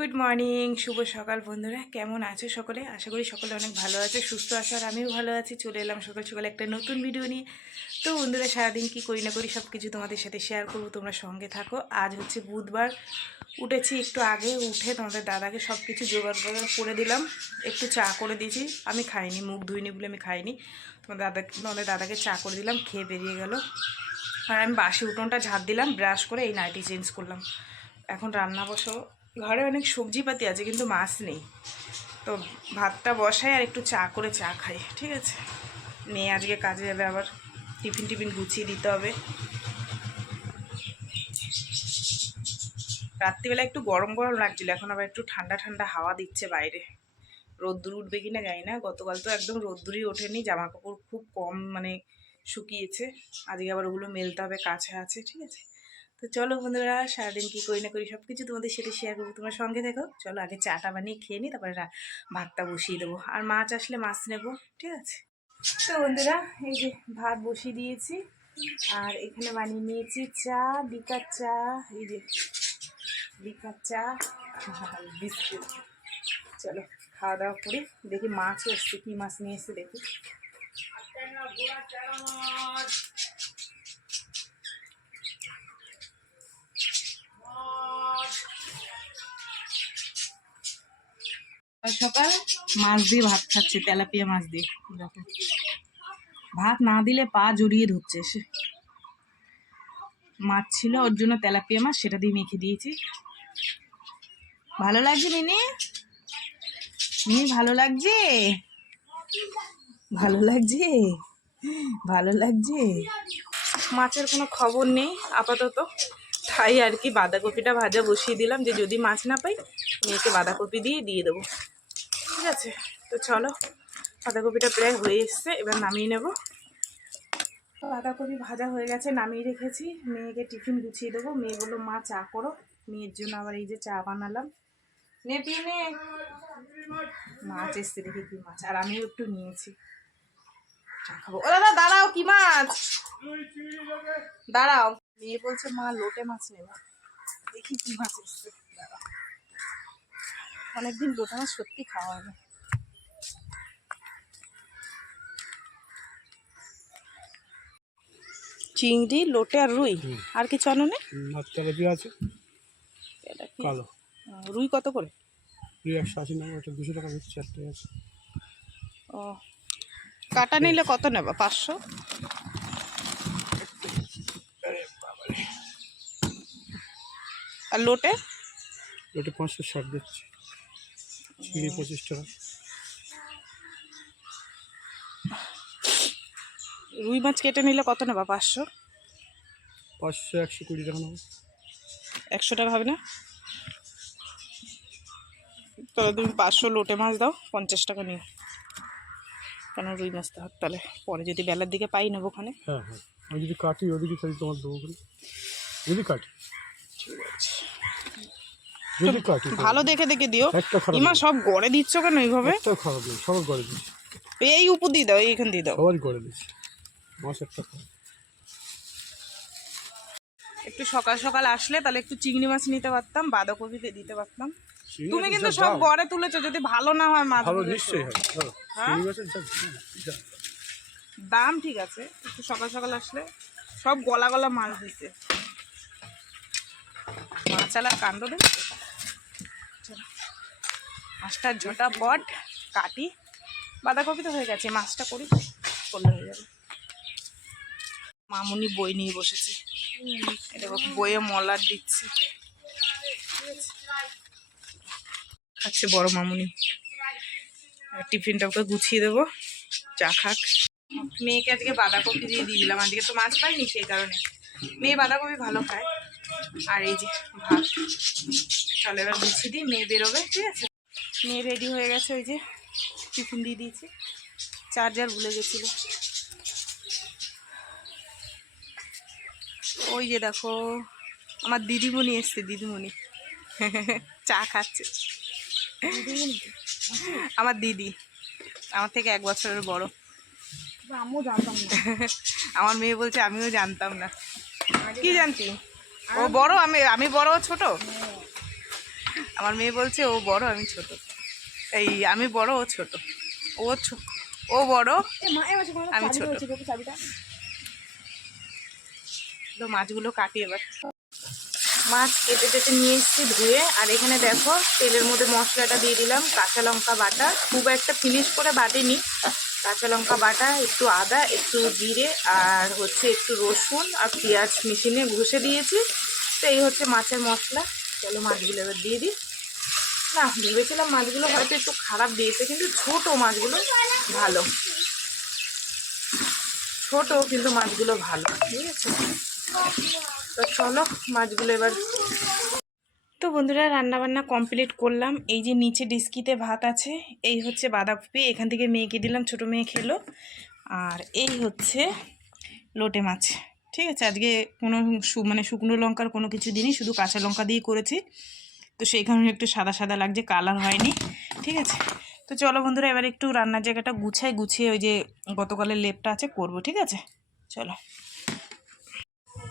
Good morning, শুভ সকাল বন্ধুরা। কেমন আছো সকলে? আশা করি সকলে অনেক ভালো আছে, সুস্থ আছো, আর আমিও ভালো আছি। চলে এলাম সকাল সকালে একটা নতুন ভিডিও নিয়ে। তো বন্ধুরা, সারাদিন কি করি না করি সব কিছু তোমাদের সাথে শেয়ার করবো, তোমরা সঙ্গে থাকো। আজ হচ্ছে বুধবার, উঠেছি একটু আগে। উঠে তোমাদের দাদাকে সব কিছু জোগাড় করে দিলাম, একটু চা করে দিয়েছি। আমি খাইনি, মুখ ধুইনি বলে আমি খাইনি। তোমাদের দাদাকে চা করে দিলাম, খেয়ে বেরিয়ে গেল। আর আমি বাসি উঠোনটা ঝাড় দিলাম, ব্রাশ করে এই নাইটি চেঞ্জ করলাম। এখন রান্না বসাবো। ঘরে অনেক সবজিপাতি আছে কিন্তু মাছ নেই, তো ভাতটা বসাই আর একটু চা করে চা খাই, ঠিক আছে? মেয়ে আজকে কাজে যাবে, আবার টিফিন গুছিয়ে দিতে হবে। রাত্রিবেলা একটু গরম গরম লাগছিল, এখন আবার একটু ঠান্ডা ঠান্ডা হাওয়া দিচ্ছে বাইরে। রোদ্দুর উঠবে কিনা জানি না। গতকাল তো একদম রোদ্দুরই ওঠেনি, জামা কাপড় খুব কম শুকিয়েছে। আজকে আবার ওগুলো মেলতে হবে, কাছে আছে, ঠিক আছে? তো চলো বন্ধুরা, সারাদিন কী করি না করি সব কিছু তোমাদের সাথে শেয়ার করবো, তোমার সঙ্গে দেখো। চলো আগে চাটা বানিয়ে খেয়ে নিই, তারপরে ভাতটা বসিয়ে দেবো। আর মাছ আসলে মাছ নেবো, ঠিক আছে? তো বন্ধুরা, এই যে ভাত বসিয়ে দিয়েছি, আর এখানে বানিয়ে নিয়েছি চা, বিকার চা। এই যে বিকার চা, বিস্কুট। চলো খাওয়া দাওয়া করি। দেখি মাছও এসছে, কী মাছ নিয়ে এসছে দেখি। সকাল মাছ দিয়ে ভাত খাচ্ছে, তেলাপিয়া মাছ দিয়ে। দেখো, ভাত না দিলে পা জড়িয়ে ধরছে সে। মাছ ছিল ওর জন্য, তেলাপিয়া মাছ, সেটা দিয়ে মেখে দিয়েছি। ভালো লাগছে মিনি? মিনি ভালো লাগছে? ভালো লাগছে? ভালো লাগছে? মাছের কোনো খবর নেই আপাতত, তাই আর কি বাঁধাকপিটা ভাজা বসিয়ে দিলাম, যে যদি মাছ না পাই মেয়েকে বাঁধাকপি দিয়ে দেবো, ঠিক আছে? তো চলো, বাঁধাকপিটা প্রায় হয়ে এসছে, এবার নামিয়ে নেব। বাঁধাকপি ভাজা হয়ে গেছে, নামিয়ে রেখেছি। মেয়েকে টিফিন গুছিয়ে দেবো। মেয়ে বললো মা চা করো, মেয়ের জন্য আবার এই যে চা বানালাম। নে পিনে মাছ এসছে, দেখি কি মাছ, আর আমিও একটু নিয়েছি, চা খাবো। ও দাদা দাঁড়াও, কি মাছ? দাঁড়াও, মেয়ে বলছে মা লোটে মাছ নেবে, দেখি কি মাছ এসছে। দাঁড়াও, অনেকদিন লোটে মাছ সত্যি খাওয়া হবে। চিংড়ি, লোটে আর রুই, আর কিছু আনো না? আছে কালো। রুই কত করে? রুই 180 টাকা, ওটা 200 টাকা দিচ্ছে, চারটে আছে। ও, কাটা নিলে কত নেবা? 500? আর লোটে? লোটে 560 দিচ্ছে। চিংড়ি 25 টাকা। রুই মাছ কেটে নিলে কত নেবা? 500? 120 টাকা নেবো। 100 টাকা হবে না? তাহলে তুমি 500 লোটে মাছ দাও, 50 টাকা নিও, কেন রুই মাছ তো হাত, তাহলে পরে যদি বেলার দিকে পাই নেবো ওখানে। হ্যাঁ হ্যাঁ, আমি যদি কাটি ওদিকে তাহলে তোমার দেবো, যদি কাটি। ঠিক আছে, যদি কাটি ভালো দেখে দেখে দিও। ইমা সব গড়ে দিচ্ছ কেন এইভাবে? একটা খারাপ নেই, সবার গড়ে দিচ্ছি। এই উপর দিয়ে দাও, এইখান দিয়ে দাও, সবারই গড়ে দিচ্ছি। মাছ একটা একটু সকাল সকাল আসলে তাহলে একটু চিংড়ি মাছ নিতে পারতাম, বাঁধাকপিতে দিতে পারতাম। চিংড়ি তুমি মাছের কিন্তু যা সব দাম, গড়ে তুলেছো, যদি ভালো না হয় মাছ ভালো নিশ্চয়ই হবে। হ্যাঁ, চিংড়ি মাছের যা দাম ঠিক আছে, একটু সকাল সকাল আসলে সব গলা গলা মাছ দিতে। মাছ আলার কাণ্ড দেবে। মাছটার ঝোটা বট কাটি, বাঁধাকপি তো হয়ে গেছে, মাছটা করি, করলে হয়ে যাবে। মামুনি বই নিয়ে বসেছে, দেখো বইয়ে মলার দিচ্ছে, খাচ্ছে বড় মামুনি। টিফিনটা ওকে গুছিয়ে দেবো, চা খাক। মেয়েকে আজকে বাঁধাকপি দিয়ে দিলাম, আজকে তো মাছ পাইনি, সেই কারণে। মেয়ে বাঁধাকপি ভালো খায়। আর এই যে ভাত, চলো এবার গুছিয়ে দিই, মেয়ে বেরোবে, ঠিক আছে? মেয়ে রেডি হয়ে গেছে, ওই যে টিফিন দিয়ে দিয়েছি। চার্জার ভুলে গেছিল। ওই যে দেখো আমার দিদিমণি এসছে, দিদিমণি চা খাচ্ছে। আমার দিদি, আমার থেকে 1 বছরের বড়। আমিও জানতাম না। আমার মেয়ে বলছে আমিও জানতাম না। কি জানতি? ও বড়, আমি বড়, ছোট? আমার মেয়ে বলছে ও বড় আমি ছোট, এই আমি বড় ও ছোট, ও বড় আমি ছোট। তো মাছগুলো কাটি এবার। মাছ কেটে কেটে নিয়ে এসেছি ধুয়ে, আর এখানে দেখো তেলের মধ্যে মশলাটা দিয়ে দিলাম, কাঁচা লঙ্কা বাটা, খুব একটা ফিনিশ করে বাটিনি, কাঁচা লঙ্কা বাটা, একটু আদা, একটু জিরে, আর হচ্ছে একটু রসুন আর পেঁয়াজ মিশিয়ে ঘষে দিয়েছি। তো এই হচ্ছে মাছের মশলা। চলো মাছগুলো এবার দিয়ে দিই। না, ভেবেছিলাম মাছগুলো হয়তো একটু খারাপ দিয়েছে, কিন্তু ছোট মাছগুলো ভালো, ছোট কিন্তু মাছগুলো ভালো, ঠিক আছে। তো চলো মাছগুলো এবার। তো বন্ধুরা রান্নাবান্না কমপ্লিট করলাম। এই যে নিচে ডিস্কিতে ভাত আছে, এই হচ্ছে বাঁধাকপি, এখান থেকে মেয়েকে দিলাম, ছোটো মেয়ে খেলো। আর এই হচ্ছে লোটে মাছ, ঠিক আছে। আজকে কোনো মানে শুকনো লঙ্কার কোনো কিছু দিনই, শুধু কাঁচা লঙ্কা দিয়ে করেছি, তো সেই কারণে একটু সাদা সাদা লাগছে, কালার হয়নি, ঠিক আছে। তো চলো বন্ধুরা এবার একটু রান্নার জায়গাটা গুছিয়ে ওই যে গতকালের লেপটা আছে করব, ঠিক আছে। চলো।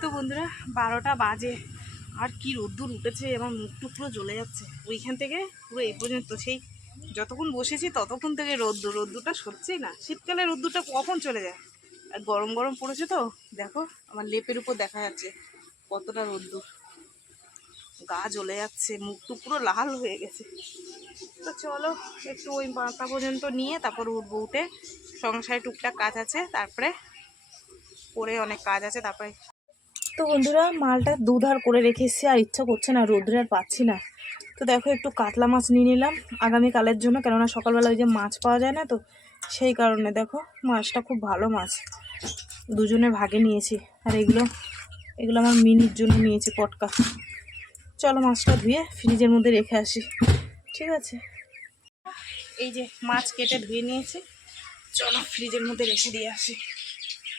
তো বন্ধুরা 12টা বাজে, আর কি রোদ্দুর উঠেছে, আমার মুখটু পুরো জ্বলে যাচ্ছে ওইখান থেকে পুরো এই পর্যন্ত। সেই যতক্ষণ বসেছি ততক্ষণ থেকে রোদ্দুরটা সরছেই না। শীতকালে রোদ্দুরটা কখন চলে যায়, আর গরম গরম পড়েছে তো দেখো আমার লেপের উপর দেখা যাচ্ছে কতটা রোদ্দুর, গা জ্বলে যাচ্ছে, মুখটু পুরো লাল হয়ে গেছে। তো চলো একটু ওই 5টা পর্যন্ত নিয়ে তারপর উঠবো, উঠে সংসারে টুকটাক কাজ আছে, তারপরে করে অনেক কাজ আছে তারপরে। তো বন্ধুরা মালটা দুধার করে রেখে এসেছি, আর ইচ্ছা করছে না, রোদ্রে আর পাচ্ছি না। তো দেখো একটু কাতলা মাছ নিয়ে নিলাম আগামীকালের জন্য, কেননা সকালবেলা ওই যে মাছ পাওয়া যায় না, তো সেই কারণে দেখো মাছটা খুব ভালো মাছ, দুজনে ভাগে নিয়েছি। আর এগুলো আমার মিনির জন্য নিয়েছি পটকা। চলো মাছটা ধুয়ে ফ্রিজের মধ্যে রেখে আসি, ঠিক আছে। এই যে মাছ কেটে ধুয়ে নিয়েছি, চলো ফ্রিজের মধ্যে রেখে দিয়ে আসি।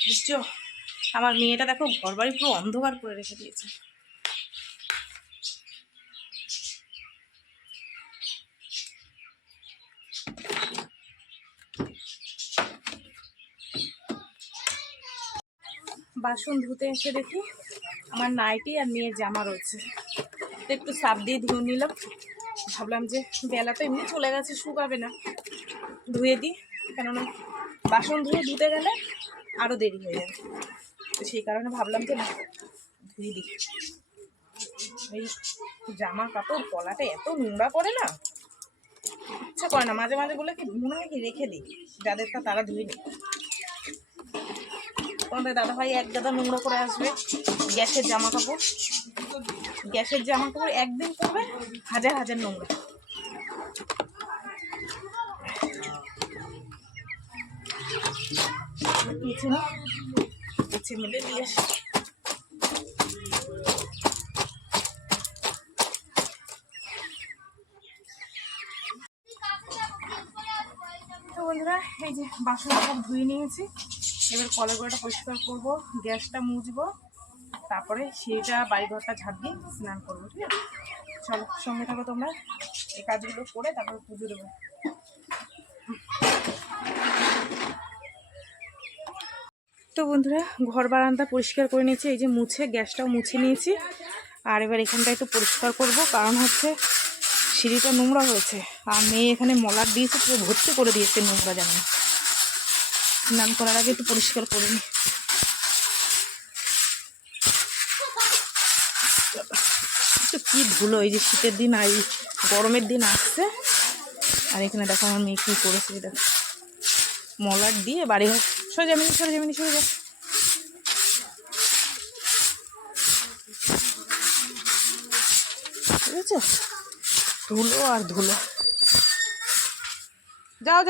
বুঝছো আমার মেয়েটা দেখো ঘর বাড়ি পুরো অন্ধকার করে রেখে দিয়েছে। বাসন ধুতে এসে দেখি আমার নাইটি আর মেয়ের জামা রয়েছে, তো একটু সাপ দিয়ে ধুয়ে নিলাম। ভাবলাম যে বেলা তো এমনি চলে গেছে, শুকাবে না, ধুয়ে দিই, কেননা বাসন ধুতে গেলে আরও দেরি হয়ে যাবে, তো সেই কারণে ভাবলাম যে না ধুয়ে দিই। এই জামা কাপড় গলাটা এত নোংরা করে না, ইচ্ছা করে না, মাঝে মাঝে বলে কি মনে হয় কি রেখে দিই, যাদেরটা তারা ধুয়ে নিই। তোমাদের দাদাভাই এক গাদা নোংরা করে আসবে, গ্যাসের জামা কাপড় একদিন করবে, হাজার হাজার নোংরা। মিলে দিয়ে আসি। তো বন্ধুরা এই যে বাসন সব ধুয়ে নিয়েছি, এবার কলের গোড়াটা পরিষ্কার করবো, গ্যাসটা মুছবো, তারপরে সেটা বাড়িঘরটা ঝাঁপ দিয়ে স্নান করবো, ঠিক আছে। চলো সঙ্গে থাকো তোমরা, এই কাজগুলো করে তারপরে পুজো দেবো। তো বন্ধুরা ঘর বারান্দা পরিষ্কার করে নিয়েছি, এই যে মুছে গ্যাসটাও মুছে নিয়েছি, আর এবার এখানটা একটু পরিষ্কার করব, কারণ হচ্ছে সিঁড়িটা নোংরা হয়েছে, আর মেয়ে এখানে মলার দিয়েছে, পুরো ভর্তি করে দিয়েছে নোংরা, জানো না। স্নান করার আগে একটু পরিষ্কার করে নিই। কি ধুলো, এই যে শীতের দিন আর গরমের দিন আসছে, আর এখানে দেখো আমার মেয়ে কী করেছে, দেখো মলার দিয়ে বাড়ি ঘর সরে যাবে, ঠিক আছে। ধুলো আর ধুলো, যাও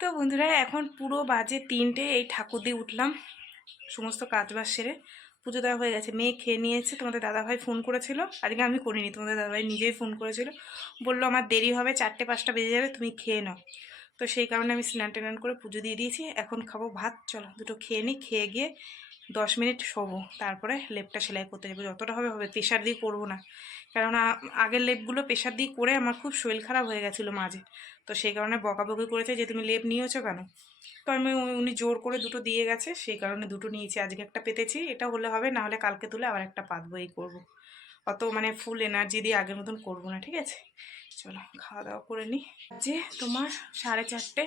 তো বন্ধুরা এখন পুরো বাজে 3টে, এই ঠাকুর দিয়ে উঠলাম, সমস্ত কাজবাজ সেরে পুজো দেওয়া হয়ে গেছে। মেয়ে খেয়ে নিয়েছে, তোমাদের দাদাভাই ফোন করেছিল, আজকে আমি করিনি, তোমাদের দাদাভাই নিজেই ফোন করেছিল, বললো আমার দেরি হবে, 4টে 5টা বেজে যাবে, তুমি খেয়ে নাও। তো সেই কারণে আমি স্নান টান করে পুজো দিয়ে দিয়েছি। এখন খাবো ভাত, চলো দুটো খেয়ে নিই, খেয়ে গিয়ে 10 মিনিট শোবো, তারপরে লেপটা সেলাই করতে যাবো, যতটা হবে হবে, প্রেশার দিয়ে করবো না, কেননা আগের লেপগুলো প্রেশার দিয়ে করে আমার খুব শরীর খারাপ হয়ে গেছিলো মাঝে, তো সেই কারণে বকাবকি করেছে যে তুমি লেপ নিয়েছো কেন। তো আমি উনি জোর করে দুটো দিয়ে গেছে, সেই কারণে দুটো নিয়েছি, আজকে একটা পেতেছি, এটা হলে হবে, না হলে কালকে তুলে আবার একটা পাতবো, এই করবো। অত মানে ফুল এনার্জি দিয়ে আগের মতন করবো না, ঠিক আছে। চলো খাওয়া দাওয়া করে নিই। যে তোমার 4:30,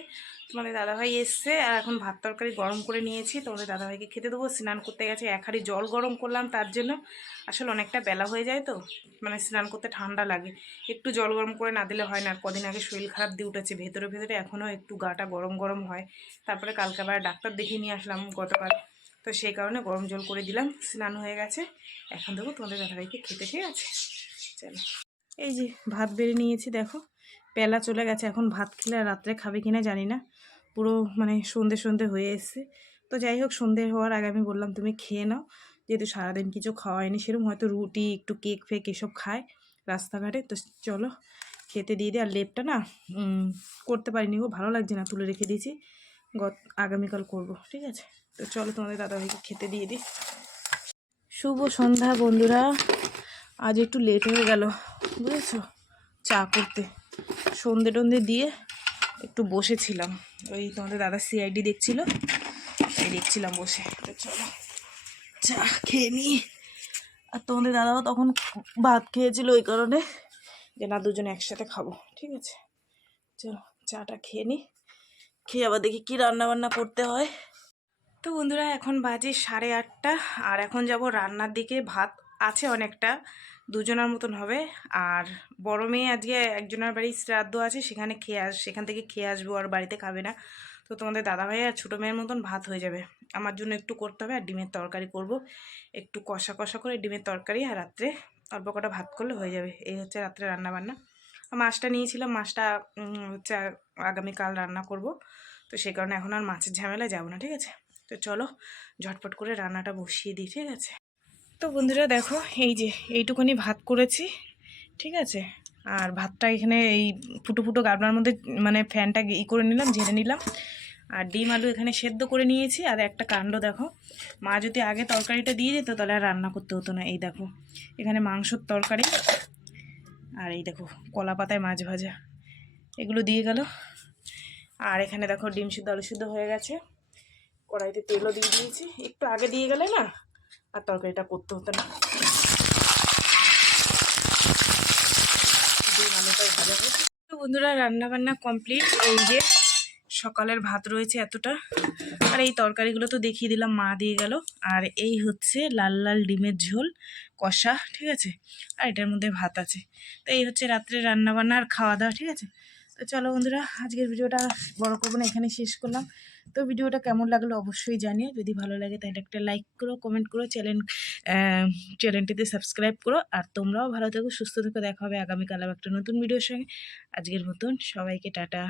তোমাদের দাদাভাই এসছে, আর এখন ভাত তরকারি গরম করে নিয়েছি, তোমাদের দাদাভাইকে খেতে দেবো। স্নান করতে গেছে, 1 হাঁড়ি জল গরম করলাম তার জন্য, আসলে অনেকটা বেলা হয়ে যায় তো, মানে স্নান করতে ঠান্ডা লাগে, একটু জল গরম করে না দিলে হয় না। আর কদিন আগে শরীর খারাপ দিয়ে উঠেছে, ভেতরে ভেতরে এখনও একটু গাটা গরম গরম হয়। তারপরে কালকে আবার ডাক্তার দেখিয়ে নিয়ে আসলাম গতকাল, তো সেই কারণে গরম জল করে দিলাম, স্নান হয়ে গেছে। এখন দেবো তোমাদের দাদাভাইকে খেতে, ঠিক আছে। চলো, এই যে ভাত বেড়ে নিয়েছি, দেখো বেলা চলে গেছে, এখন ভাত খেলে আর রাত্রে খাবে কিনা জানি না, পুরো মানে সন্ধে সন্ধে হয়ে এসছে। তো যাই হোক, সন্ধে হওয়ার আগে আমি বললাম তুমি খেয়ে নাও, যেহেতু সারাদিন কিছু খাওয়ায়নি সেরকম, হয়তো রুটি একটু কেক ফেক এসব খায় রাস্তাঘাটে। তো চলো খেতে দিয়ে দিই। আর লেপটা না করতে পারিনি গো, ভালো লাগছে না, তুলে রেখে দিয়েছি, আগামীকাল করব, ঠিক আছে। তো চলো তোমাদের দাদাভাইকে খেতে দিয়ে দিই। শুভ সন্ধ্যা বন্ধুরা, আজ একটু লেট হয়ে গেল বুঝেছো চা করতে, সন্ধে টন্ধে দিয়ে একটু বসেছিলাম, ওই তোমাদের দাদা সিআইডি দেখছিল, তাই দেখছিলাম বসে। তো চলো চা খেয়ে নিই। আর তোমাদের দাদাও তখন ভাত খেয়েছিল, ওই কারণে যে না দুজনে একসাথে খাবো, ঠিক আছে। চলো চাটা খেয়ে নিই, খেয়ে আবার দেখি কী রান্নাবান্না করতে হয়। তো বন্ধুরা এখন বাজে 8:30, আর এখন যাব রান্নার দিকে। ভাত আছে অনেকটা, দুজনের মতন হবে। আর বড় মেয়ে আজকে একজনের বাড়ি শ্রাদ্ধ আছে, সেখান থেকে খেয়ে আসবো, আর বাড়িতে খাবে না। তো তোমাদের দাদাভাই আর ছোটো মেয়ের মতন ভাত হয়ে যাবে, আমার জন্য একটু করতে হবে। আর ডিমের তরকারি করব, একটু কষা কষা করে ডিমের তরকারি, আর রাত্রে অল্প কটা ভাত করলে হয়ে যাবে। এই হচ্ছে রাত্রে রান্নাবান্না। মাছটা নিয়েছিলাম, মাছটা হচ্ছে আগামীকাল রান্না করব, তো সেই কারণে এখন আর মাছের ঝামেলায় যাবো না, ঠিক আছে। তো চলো ঝটপট করে রান্নাটা বসিয়ে দিই, ঠিক আছে। তো বন্ধুরা দেখো, এই যে এইটুকুনি ভাত করেছি, ঠিক আছে। আর ভাতটা এখানে এই ফুটো ফুটো গাবলার মধ্যে মানে ফ্যানটা করে নিলাম, ঝেড়ে নিলাম। আর ডিম আলু এখানে সেদ্ধ করে নিয়েছি। আর একটা কাণ্ড দেখো, মা যদি আগে তরকারিটা দিয়ে যেত তাহলে আর রান্না করতে হতো না। এই দেখো এখানে মাংসর তরকারি, আর এই দেখো কলা পাতায় মাছ ভাজা, এগুলো দিয়ে গেল। আর এখানে দেখো ডিম সিদ্ধ আলু সিদ্ধ হয়ে গেছে, কড়াইতে তেলও দিয়ে দিয়েছি, একটু আগে দিয়ে গেলে না আর তরকারিটা করতে হতো না। তো বন্ধুরা রান্না বান্না কমপ্লিট, এই যে সকালের ভাত রয়েছে এতটা, আর এই তরকারিগুলো তো দেখিয়ে দিলাম, মা দিয়ে গেল। আর এই হচ্ছে লাল লাল ডিমের ঝোল কষা, ঠিক আছে। আর এটার মধ্যে ভাত আছে। তো এই হচ্ছে রাত্রে রান্না বান্না আর খাওয়া দাওয়া, ঠিক আছে। তো চলো বন্ধুরা, আজকের ভিডিওটা বড় করবো না, এখানে শেষ করলাম। তো ভিডিওটা কেমন লাগলো অবশ্যই জানিও, যদি ভালো লাগে তাহলে একটা লাইক করো, কমেন্ট করো, চ্যানেলটিতে সাবস্ক্রাইব করো। আর তোমরাও ভালো থেকো, সুস্থ থেকো, দেখা হবে আগামীকাল আবার একটা নতুন ভিডিওর সঙ্গে। আজকের মতন সবাইকে টাটা।